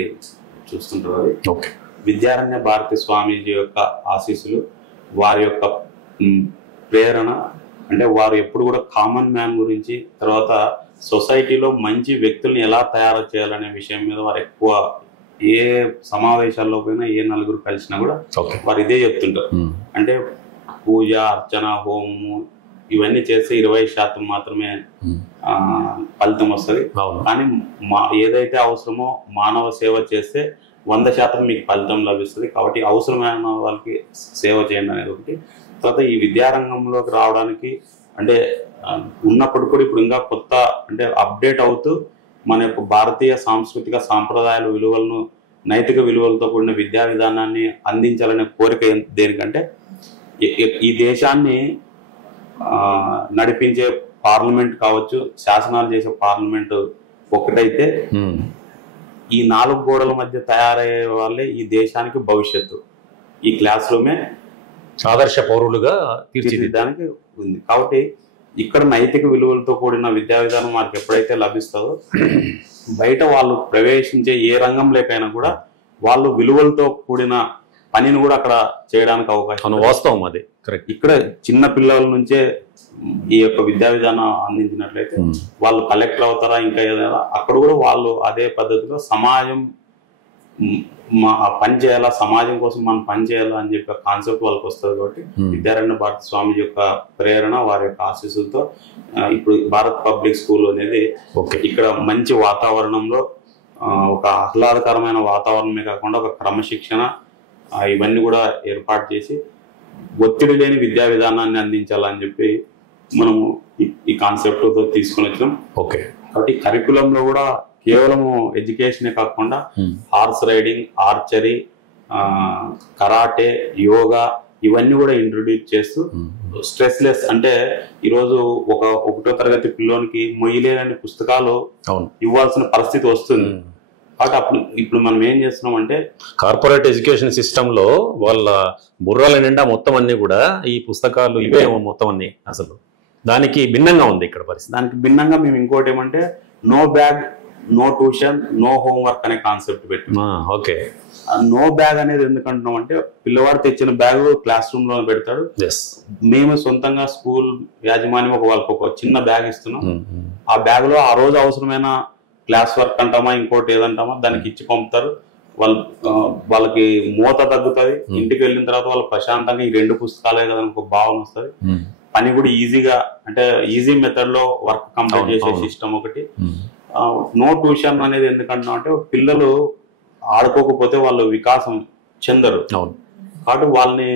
చూస్తుంటారు. ఓకే. విద్యారణ్య భారతి స్వామీజీ యొక్క ఆశీస్సులు, వారి యొక్క ప్రేరణ, అంటే వారు ఎప్పుడు కూడా కామన్ మ్యాన్ గురించి, తర్వాత సొసైటీలో మంచి వ్యక్తుల్ని ఎలా తయారు చేయాలనే విషయం మీద వారు ఎక్కువ, ఏ సమావేశాల్లో పోయినా ఏ నలుగురు కలిసినా కూడా వారు ఇదే చెప్తుంటారు. అంటే పూజ, అర్చన, హోమము ఇవన్నీ చేస్తే 20% మాత్రమే ఫలితం వస్తుంది. కానీ ఏదైతే అవసరమో మానవ సేవ చేస్తే 100% మీకు ఫలితం లభిస్తుంది. కాబట్టి అవసరమైన వాళ్ళకి సేవ చేయండి అనేది ఒకటి. తర్వాత ఈ విద్యారంగంలోకి రావడానికి అంటే ఉన్నప్పుడు కూడా ఇప్పుడు ఇంకా కొత్త అంటే అప్డేట్ అవుతూ మన యొక్క భారతీయ సాంస్కృతిక సాంప్రదాయాల విలువలను నైతిక విలువలతో కూడిన విద్యా విధానాన్ని అందించాలనే కోరిక దేనికంటే ఈ దేశాన్ని నడిపించే పార్లమెంట్ కావచ్చు, శాసనాలు చేసే పార్లమెంట్ ఒకటైతే ఈ 4 గోడల మధ్య తయారయ్యే వాళ్ళే ఈ దేశానికి భవిష్యత్తు. ఈ క్లాస్ రూమే ఆదర్శ పౌరులుగా తీర్చిదిద్దడానికి ఉంది. కాబట్టి ఇక్కడ నైతిక విలువలతో కూడిన విద్యా విధానం మనకు ఎప్పుడైతే లభిస్తుందో బయట వాళ్ళు ప్రవేశించే ఏ రంగంలోకైనా కూడా వాళ్ళు విలువలతో కూడిన పనిని కూడా అక్కడ చేయడానికి అవకాశం. వాస్తవం అది కరెక్ట్. ఇక్కడ చిన్న పిల్లల నుంచే ఈ యొక్క విద్యా విధానం అందించినట్లయితే వాళ్ళు కలెక్టర్ అవుతారా ఇంకా ఏదైనా అక్కడ కూడా వాళ్ళు అదే పద్ధతిలో సమాజం పని చేయాలా, సమాజం కోసం మనం పని చేయాలా అని చెప్పి కాన్సెప్ట్ వాళ్ళకి వస్తుంది. కాబట్టి విద్యారణ్య భారత స్వామి యొక్క ప్రేరణ వారి యొక్క ఆశీస్సులతో ఇప్పుడు భారత్ పబ్లిక్ స్కూల్ అనేది ఇక్కడ మంచి వాతావరణంలో ఒక ఆహ్లాదకరమైన వాతావరణమే కాకుండా ఒక క్రమశిక్షణ ఇవన్నీ కూడా ఏర్పాటు చేసి ఒత్తిడి లేని విద్యా విధానాన్ని అందించాలని చెప్పి మనము ఈ కాన్సెప్ట్ తో తీసుకుని వచ్చాం. కాబట్టి కరికులంలో కూడా కేవలము ఎడ్యుకేషనే కాకుండా horse riding, archery, karate, yoga ఇవన్నీ కూడా ఇంట్రొడ్యూస్ చేస్తూ స్ట్రెస్ లెస్ అంటే ఈరోజు 1వ తరగతి పిల్లోనికి మొయ్యలేని పుస్తకాలు ఇవ్వాల్సిన పరిస్థితి వస్తుంది. కాబట్టి ఇప్పుడు మనం ఏం చేస్తున్నాం అంటే కార్పొరేట్ ఎడ్యుకేషన్ సిస్టమ్ లో వాళ్ళ బుర్రల నిండా మొత్తం అన్ని కూడా ఈ పుస్తకాలు ఇవే మొత్తం అన్ని అసలు దానికి భిన్నంగా ఉంది ఇక్కడ పరిస్థితి. దానికి భిన్నంగా మేము ఇంకోటి ఏమంటే no bag, no tuition, no homework అనే కాన్సెప్ట్ పెట్టాం. నో బ్యాగ్ అనేది ఎందుకంటున్నాం అంటే పిల్లవాడు తెచ్చిన బ్యాగ్ క్లాస్ రూమ్ లో పెడతాడు. మేము సొంతంగా స్కూల్ యాజమాన్యం వాళ్ళకి ఒక చిన్న బ్యాగ్ ఇస్తున్నాం. ఆ బ్యాగ్ లో ఆ రోజు అవసరమైన క్లాస్ వర్క్ అంటామా ఇంకోటి ఏదంటామా దానికి ఇచ్చి పంపుతారు. వాళ్ళకి మూత తగ్గుతుంది. ఇంటికి వెళ్ళిన తర్వాత వాళ్ళు ప్రశాంతంగా ఈ 2 పుస్తకాలే కదా ఒక భావన వస్తుంది. పని కూడా ఈజీగా అంటే ఈజీ మెథడ్ లో వర్క్ కంప్లీట్ చేసే సిస్టమ్ ఒకటి. నో ట్యూషన్ అనేది ఎందుకంటున్నాం అంటే పిల్లలు ఆడుకోకపోతే వాళ్ళు వికాసం చెందరు. కాబట్టి వాళ్ళని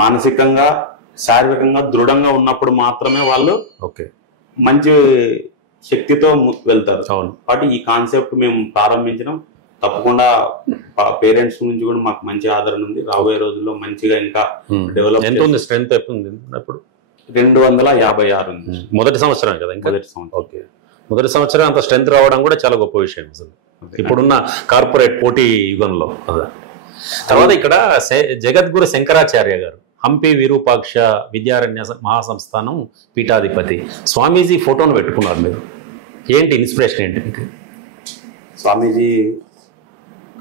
మానసికంగా శారీరకంగా దృఢంగా ఉన్నప్పుడు మాత్రమే వాళ్ళు మంచి శక్తితో వెళ్తారు. కాబట్టి ఈ కాన్సెప్ట్ మేము ప్రారంభించడం తప్పకుండా పేరెంట్స్ నుంచి కూడా మాకు మంచి ఆదరణ ఉంది. రాబోయే రోజుల్లో మంచిగా ఇంకా డెవలప్. స్ట్రెంత్ ఉంది అప్పుడు 256 ఉంది. మొదటి సంవత్సరం కదా ఇంకా. మొదటి సంవత్సరం అంత స్ట్రెంత్ రావడం కూడా చాలా గొప్ప విషయం అసలు ఇప్పుడున్న కార్పొరేట్ పోటీ యుగంలో. తర్వాత ఇక్కడ జగద్గురు శంకరాచార్య గారు హంపి విరూపాక్ష విద్యారణ్య మహాసంస్థానం పీఠాధిపతి స్వామీజీ ఫోటోను పెట్టుకున్నారు మీరు. ఏంటి ఇన్స్పిరేషన్ ఏంటి మీకు? స్వామీజీ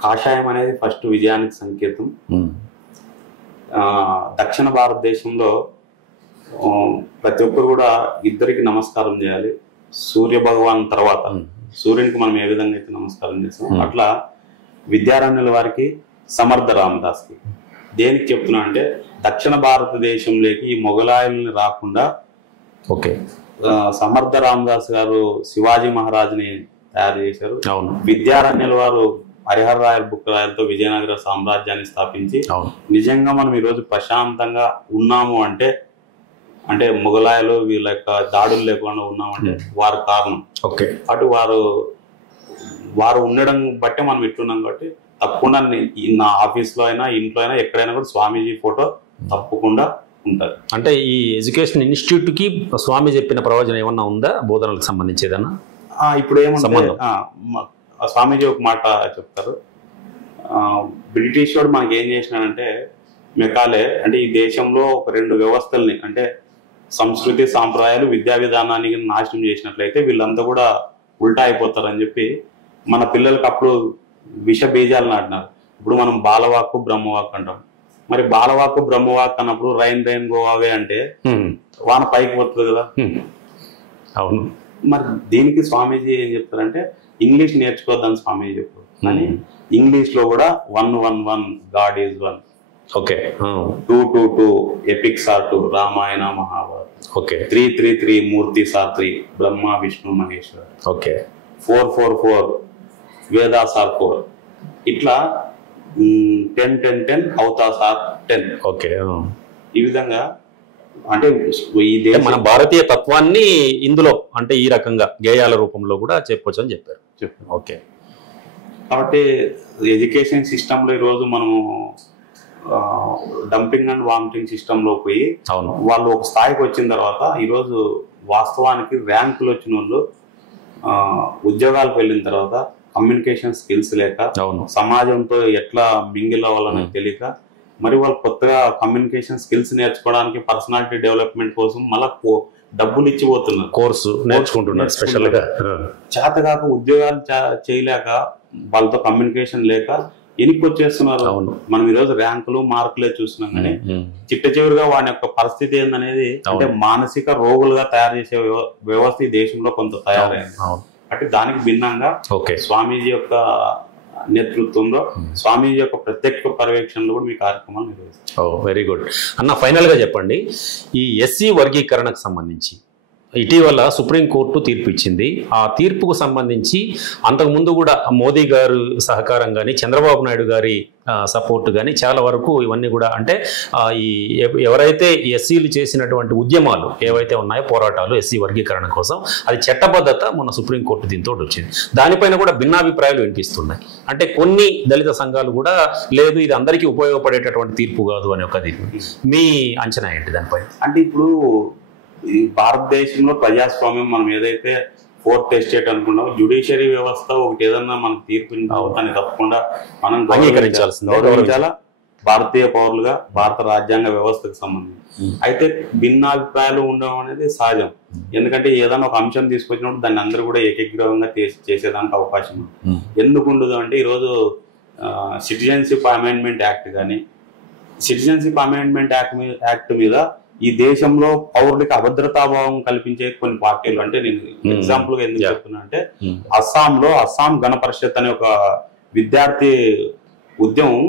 కాషాయం అనేది ఫస్ట్ విజయానికి సంకేతం. దక్షిణ భారతదేశంలో ప్రతి ఒక్కరు కూడా ఇద్దరికి నమస్కారం చేయాలి. సూర్య భగవాన్ తర్వాత సూర్యునికి మనం ఏ విధంగా అయితే నమస్కారం చేస్తాం అట్లా విద్యారణ్యుల వారికి, సమర్థ రామదాస్కి. దేనికి చెప్తున్నా అంటే దక్షిణ భారతదేశంలోకి ఈ మొఘలాయుల్ని రాకుండా సమర్థ రామదాస్ గారు శివాజీ మహారాజుని తయారు చేశారు. విద్యారణ్యుల వారు హరిహర రాయల్ బుక్ రాయలతో విజయనగర సామ్రాజ్యాన్ని స్థాపించి నిజంగా మనం ఈరోజు ప్రశాంతంగా ఉన్నాము అంటే అంటే మొఘలాయలు వీళ్ళ యొక్క దాడులు లేకుండా ఉన్నామంటే వారు కారణం. అటు వారు ఉండడం బట్టే మనం ఇట్టున్నాం. కాబట్టి తప్పకుండా నా ఆఫీస్లో అయినా ఇంట్లో అయినా ఎక్కడైనా కూడా స్వామీజీ ఫోటో తప్పకుండా ఉంటుంది. అంటే ఈ ఎడ్యుకేషన్ ఇన్స్టిట్యూట్ కి స్వామి చెప్పిన ప్రయోజనం ఏమన్నా ఉందా బోధనలకు సంబంధించి ఏదన్నా? ఇప్పుడు ఏమంటే స్వామీజీ ఒక మాట చెప్తారు. బ్రిటిష్ వాడు మనకి ఏం చేసినాడంటే మెకాలే అంటే ఈ దేశంలో ఒక 2 వ్యవస్థల్ని అంటే సంస్కృతి సాంప్రదాయాలు విద్యా విధానాన్ని నాశనం చేసినట్లయితే వీళ్ళంతా కూడా ఉల్టా అయిపోతారని చెప్పి మన పిల్లలకి అప్పుడు విష బీజాలు నాటినారు. ఇప్పుడు మనం బాలవాక్కు బ్రహ్మవాక్ అంటాం. మరి బాలవాక్కు బ్రహ్మవాక్ అన్నప్పుడు రైన్ రైన్ గోవావే అంటే వాన పైకి పోతుంది కదా. అవును. మరి దీనికి స్వామీజీ ఏం చెప్తారంటే ఇంగ్లీష్ నేర్చుకోవద్దని స్వామీజీ చెప్పారు. కానీ ఇంగ్లీష్ లో కూడా 1-1-1 god is 1. 2-2-2 epics are 2 Ramayana Mahabharata. Okay 333 మూర్తి సాత్రి బ్రహ్మ విష్ణు మహేశ్వర్, ఓకే 444 వేదాస్ ఆర్ 4, ఇట్లా 10 అవతాస్ ఆర్ 10. ఓకే. ఈ విధంగా అంటే ఈ మన భారతీయ తత్వాన్ని ఇందులో అంటే ఈ రకంగా గేయాల రూపంలో కూడా చెప్పొచ్చు అని చెప్పారు. ఓకే. కాబట్టి ఎడ్యుకేషన్ సిస్టంలో ఈరోజు మనము డంపింగ్ అండ్ వామిటింగ్ సిస్టంలో పోయి వాళ్ళు ఒక స్థాయికి వచ్చిన తర్వాత ఈరోజు వాస్తవానికి ర్యాంకులు వచ్చిన వాళ్ళు ఉద్యోగాలకు వెళ్ళిన తర్వాత కమ్యూనికేషన్ స్కిల్స్ లేక, సమాజంతో ఎట్లా మింగిల్ అవ్వాలని తెలియక, మరి వాళ్ళు కొత్తగా కమ్యూనికేషన్ స్కిల్స్ నేర్చుకోవడానికి పర్సనాలిటీ డెవలప్మెంట్ కోసం మళ్ళా డబ్బులు ఇచ్చిపోతున్నారు, కోర్సు నేర్చుకుంటున్నారు. స్పెషల్ గా చేతగాక ఉద్యోగాలు చేయలేక, వాళ్ళతో కమ్యూనికేషన్ లేక ఎనికి వచ్చేస్తున్నారు. మనం ఈరోజు ర్యాంకులు మార్కులే చూస్తున్నాం కానీ చిట్ట చివరిగా వాడి యొక్క పరిస్థితి ఏందనేది అంటే మానసిక రోగులుగా తయారు చేసే వ్యవస్థ ఈ దేశంలో కొంత తయారైంది. అంటే దానికి భిన్నంగా స్వామీజీ యొక్క నేతృత్వంలో, స్వామీజీ యొక్క ప్రత్యక్ష పర్యవేక్షణలో కూడా మీ కార్యక్రమాలు నిర్వహిస్తారు. వెరీ గుడ్ అన్న. ఫైనల్ గా చెప్పండి, ఈ ఎస్సీ వర్గీకరణకు సంబంధించి ఇటీవల సుప్రీంకోర్టు తీర్పు ఇచ్చింది. ఆ తీర్పుకు సంబంధించి అంతకుముందు కూడా మోదీ గారు సహకారం కానీ, చంద్రబాబు నాయుడు గారి సపోర్ట్ కానీ చాలా వరకు ఇవన్నీ కూడా అంటే ఈ ఎవరైతే ఎస్సీలు చేసినటువంటి ఉద్యమాలు ఏవైతే ఉన్నాయో, పోరాటాలు ఎస్సీ వర్గీకరణ కోసం, అది చట్టబద్ధత మొన్న సుప్రీంకోర్టు దీంతో వచ్చింది. దానిపైన కూడా భిన్నాభిప్రాయాలు వినిపిస్తున్నాయి. అంటే కొన్ని దళిత సంఘాలు కూడా లేదు ఇది అందరికీ ఉపయోగపడేటటువంటి తీర్పు కాదు అనే ఒక తీర్పు. మీ అంచనా ఏంటి దానిపైన? అంటే ఇప్పుడు ఈ భారతదేశంలో ప్రజాస్వామ్యం మనం ఏదైతే 4th ఎస్టేట్ అనుకున్నాం, జ్యుడిషియరీ వ్యవస్థ ఒకటి ఏదన్నా మనకు తీర్పు దాన్ని తప్పకుండా మనం గౌరవించాలా భారతీయ పౌరులుగా, భారత రాజ్యాంగ వ్యవస్థకు సంబంధించి. అయితే భిన్నాభిప్రాయాలు ఉండడం అనేది సహజం. ఎందుకంటే ఏదైనా ఒక అంశం తీసుకొచ్చినప్పుడు దాన్ని అందరూ కూడా ఏకగ్రీవంగా చేసేదానికి అవకాశం ఉంది. ఎందుకు ఉండదు అంటే ఈరోజు సిటిజన్షిప్ అమెండ్మెంట్ యాక్ట్ కానీ, సిటిజన్షిప్ అమెండ్మెంట్ యాక్ట్ మీద ఈ దేశంలో పౌరులకి అభద్రతాభావం కల్పించే కొన్ని పార్టీలు, అంటే నేను ఎగ్జాంపుల్ గా ఎందుకు చెప్తున్నా అంటే అస్సాంలో అస్సాం గణ పరిషత్ అనే ఒక విద్యార్థి ఉద్యమం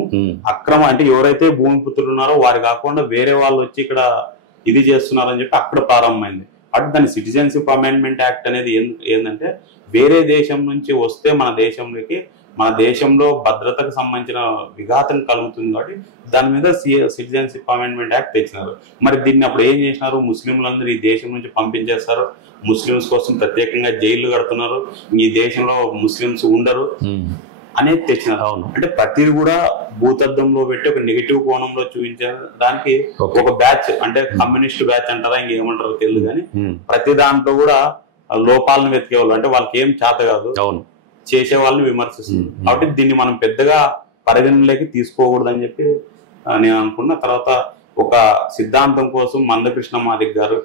అక్రమ, అంటే ఎవరైతే భూమిపుత్రులు ఉన్నారో వారు కాకుండా వేరే వాళ్ళు వచ్చి ఇక్కడ ఇది చేస్తున్నారని చెప్పి అక్కడ ప్రారంభమైంది. అటు దాని సిటిజన్షిప్ అమెండ్మెంట్ యాక్ట్ అనేది ఏంటంటే వేరే దేశం నుంచి వస్తే మన దేశంలో భద్రతకు సంబంధించిన విఘాతం కలుగుతుంది కాబట్టి దాని మీద సిటిజన్షిప్ అమెండ్మెంట్ యాక్ట్ తెచ్చినారు. మరి దీన్ని అప్పుడు ఏం చేసినారు, ముస్లింలందరూ ఈ దేశం నుంచి పంపించేస్తారు, ముస్లింస్ కోసం ప్రత్యేకంగా జైళ్లు కడుతున్నారు, ఈ దేశంలో ముస్లింస్ ఉండరు అనేది తెచ్చినారు. అంటే ప్రతిది కూడా భూతద్దంలో పెట్టి ఒక నెగిటివ్ కోణంలో చూపించడానికి ఒక బ్యాచ్, అంటే కమ్యూనిస్ట్ బ్యాచ్ అంటారా ఇంకేమంటారో తెలియదు కానీ ప్రతి దాంట్లో కూడా లోపాలను వెతికేవాళ్ళు, అంటే వాళ్ళకి ఏం చేత కాదు చేసే వాళ్ళని విమర్శిస్తుంది. కాబట్టి దీన్ని మనం పెద్దగా పరిగణలోకి తీసుకోకూడదు అని చెప్పి నేను అనుకున్న. తర్వాత ఒక సిద్ధాంతం కోసం మందకృష్ణ మాదిక్ గారు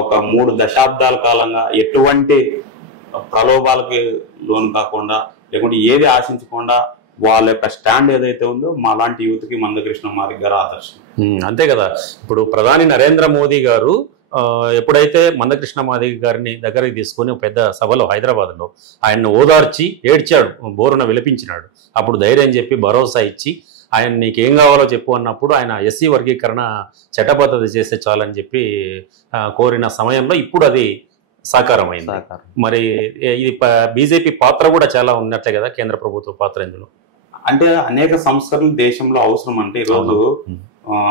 ఒక 3 దశాబ్దాల కాలంగా ఎటువంటి ప్రలోభాలకి లోను కాకుండా, లేకుంటే ఏది ఆశించకుండా వాళ్ళ యొక్క స్టాండ్ ఏదైతే ఉందో మా లాంటి యూత్ కి మందకృష్ణ మాదిక్ గారు ఆదర్శం. అంతే కదా. ఇప్పుడు ప్రధాని నరేంద్ర మోదీ గారు ఎప్పుడైతే మందకృష్ణ మాదిగ గారిని దగ్గరికి తీసుకొని పెద్ద సభలో హైదరాబాద్లో ఆయన్ని ఓదార్చి ఏడ్చాడు, బోరున విలపించినాడు. అప్పుడు ధైర్యం చెప్పి భరోసా ఇచ్చి ఆయన నీకేం కావాలో చెప్పు అన్నప్పుడు ఆయన ఎస్సీ వర్గీకరణ చట్టబద్ధత చేస్తే చాలని చెప్పి కోరిన సమయంలో ఇప్పుడు అది సాకారమైంది. మరి ఇది బీజేపీ పాత్ర కూడా చాలా ఉన్నట్లే కదా, కేంద్ర ప్రభుత్వ పాత్ర ఇందులో. అంటే అనేక సంస్కరణలు దేశంలో అవసరం. అంటే ఈరోజు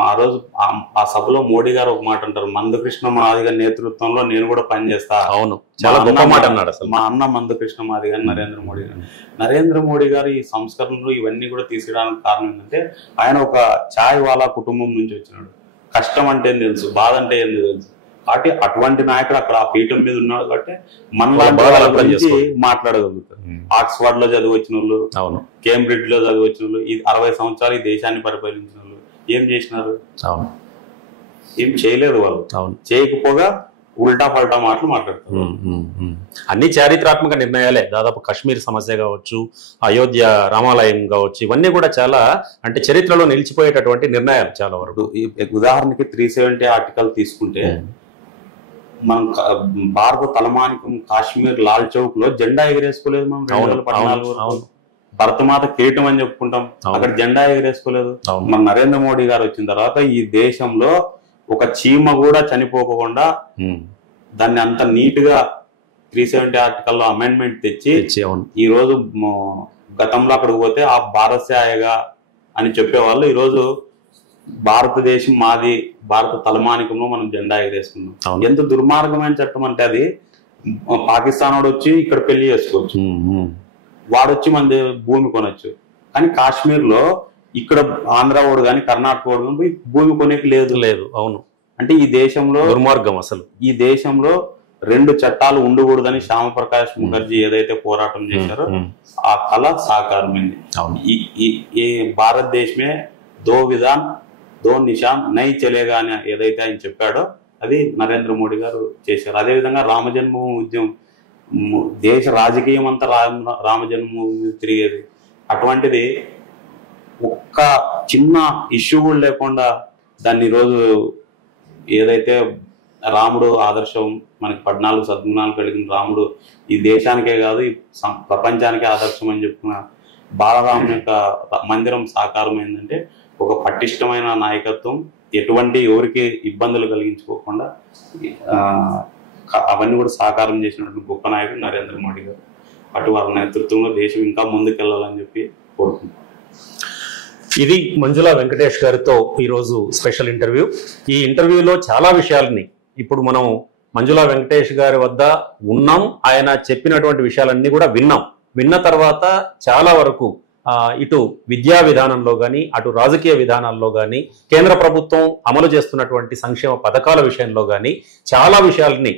ఆ రోజు ఆ సభలో మోడీ గారు ఒక మాట అంటారు, మందకృష్ణ మాదిగ నేతృత్వంలో నేను కూడా పనిచేస్తా. అవును, చాలా గొప్ప మాట అన్నాడు అసలు. మా అన్న మందకృష్ణ మాదిగ నరేంద్ర మోడీ గారు ఈ సంస్కరణలు ఇవన్నీ కూడా తీసుకురావడానికి కారణం ఏంటంటే ఆయన ఒక ఛాయ్ వాలా కుటుంబం నుంచి వచ్చినాడు. కష్టం అంటే ఏం తెలుసు, బాధ అంటే ఏం తెలుసు. కాబట్టి అటువంటి నాయకుడు అక్కడ ఆ పీఠం మీద ఉన్నాడు కాబట్టి మన గురించి మాట్లాడగలుగుతారు. ఆక్స్ఫర్డ్ లో చదివి వచ్చిన వాళ్ళు, కేంబ్రిడ్జ్ లో చదివి వచ్చిన వాళ్ళు, 60 సంవత్సరాలు ఈ దేశాన్ని పరిపాలించిన వాళ్ళు ఏం చేసినారు? ఏం చేయలేదు. వాళ్ళు చేయకపోగా ఉల్టా పల్టా మాటలు మాట్లాడతారు. అన్ని చారిత్రాత్మక నిర్ణయాలే. దాదాపు కాశ్మీర్ సమస్య కావచ్చు, అయోధ్య రామాలయం కావచ్చు, ఇవన్నీ కూడా చాలా అంటే చరిత్రలో నిలిచిపోయేటటువంటి నిర్ణయాలు చాలా వరకు. ఉదాహరణకి 370 ఆర్టికల్ తీసుకుంటే మనం భారత తలమానికం కాశ్మీర్ లాల్ చౌక్ లో జెండా ఎగరేసుకోలేదు మనం 2014. భరతమాత కిరీటం అని చెప్పుకుంటాం, అక్కడ జెండా ఎగరేసుకోలేదు. మన నరేంద్ర మోడీ గారు వచ్చిన తర్వాత ఈ దేశంలో ఒక చీమ కూడా చనిపోకుండా దాన్ని అంత నీట్ గా 370 ఆర్టికల్లో అమెండ్మెంట్ తెచ్చి ఈ రోజు గతంలో అక్కడికి పోతే ఆ భారతీయగా అని చెప్పేవాళ్ళు ఈ రోజు భారతదేశం మాది, భారత తలమానికంలో మనం జెండా ఎగరేసుకున్నాం. ఎంత దుర్మార్గమైన చట్టం అంటే అది పాకిస్తాన్ వాడు వచ్చి ఇక్కడ పెళ్లి చేసుకోవచ్చు, వాడొచ్చి మన భూమి కొనొచ్చు. కానీ కాశ్మీర్ లో ఇక్కడ ఆంధ్ర వాడు కానీ కర్ణాటక వాడు కానీ భూమి కొనేకి లేదు. అవును. అంటే ఈ దేశంలో దుర్మార్గం. అసలు ఈ దేశంలో 2 చట్టాలు ఉండకూడదని శ్యామప్రకాష్ ముఖర్జీ ఏదైతే పోరాటం చేశారో ఆ కళ సాకారమైంది. ఈ భారతదేశమే దో విధాన్ దో నిషాన్ నై చలేగా అని ఏదైతే ఆయన చెప్పాడో అది నరేంద్ర మోడీ గారు చేశారు. అదేవిధంగా రామజన్మభూమి ఉద్యమం, దేశ రాజకీయం అంతా రామజన్మభూమి తిరిగేది. అటువంటిది ఒక్క చిన్న ఇష్యూ కూడా లేకుండా దాన్ని ఈరోజు ఏదైతే రాముడు ఆదర్శం, మనకి 14 సద్గుణాలు కలిగిన రాముడు ఈ దేశానికే కాదు ఈ ప్రపంచానికే ఆదర్శం అని చెప్పుకున్న బాలరాముని యొక్క మందిరం సాకారం ఏంటంటే ఒక పటిష్టమైన నాయకత్వం, ఎటువంటి ఎవరికి ఇబ్బందులు కలిగించుకోకుండా అవన్నీ కూడా సాకారం చేసినటువంటి గొప్ప నాయకుడు నరేంద్ర మోడీ గారు. అటు వారి నేతృత్వంలో దేశం ఇంకా ముందుకెళ్లాలని చెప్పి కోరుకుంటున్నాను. ఇది మంజులా వెంకటేష్ గారితో ఈరోజు స్పెషల్ ఇంటర్వ్యూ. ఈ ఇంటర్వ్యూలో చాలా విషయాలని ఇప్పుడు మనం మంజులా వెంకటేష్ గారి వద్ద ఉన్నాం. ఆయన చెప్పినటువంటి విషయాలన్నీ కూడా విన్న తర్వాత చాలా వరకు ఇటు విద్యా విధానంలో కానీ అటు రాజకీయ విధానాల్లో కానీ కేంద్ర ప్రభుత్వం అమలు చేస్తున్నటువంటి సంక్షేమ పథకాల విషయంలో కానీ చాలా విషయాలని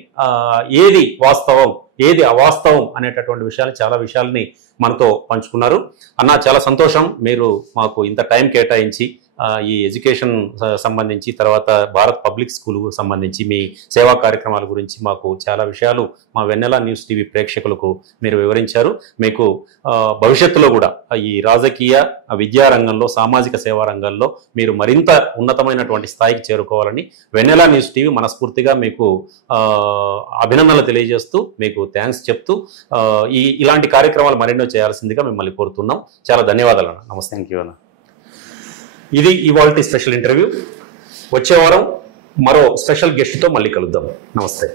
ఏది వాస్తవం ఏది అవాస్తవం అనేటటువంటి విషయాలు చాలా విషయాల్ని మనతో పంచుకున్నారు. అన్న చాలా సంతోషం, మీరు మాకు ఇంత టైం కేటాయించి ఈ ఎడ్యుకేషన్ సంబంధించి తర్వాత భారత్ పబ్లిక్ స్కూల్ సంబంధించి మీ సేవా కార్యక్రమాల గురించి మాకు చాలా విషయాలు మా వెన్నెల న్యూస్ టీవీ ప్రేక్షకులకు మీరు వివరించారు. మీకు భవిష్యత్తులో కూడా ఈ రాజకీయ విద్యా రంగంలో సామాజిక సేవా రంగంలో మీరు మరింత ఉన్నతమైనటువంటి స్థాయికి చేరుకోవాలని వెన్నెల న్యూస్ టీవీ మనస్ఫూర్తిగా మీకు అభినందనలు తెలియజేస్తూ మీకు థ్యాంక్స్ చెప్తూ ఇలాంటి కార్యక్రమాలు మరెన్నో చేయాల్సిందిగా మిమ్మల్ని కోరుతున్నాం. చాలా ధన్యవాదాలు అన్న. నమస్తే. థ్యాంక్ యూ అన్న. ఇది ఇవాల్టి స్పెషల్ ఇంటర్వ్యూ. వచ్చే వారం మరో స్పెషల్ గెస్ట్తో మళ్ళీ కలుద్దాం. నమస్తే.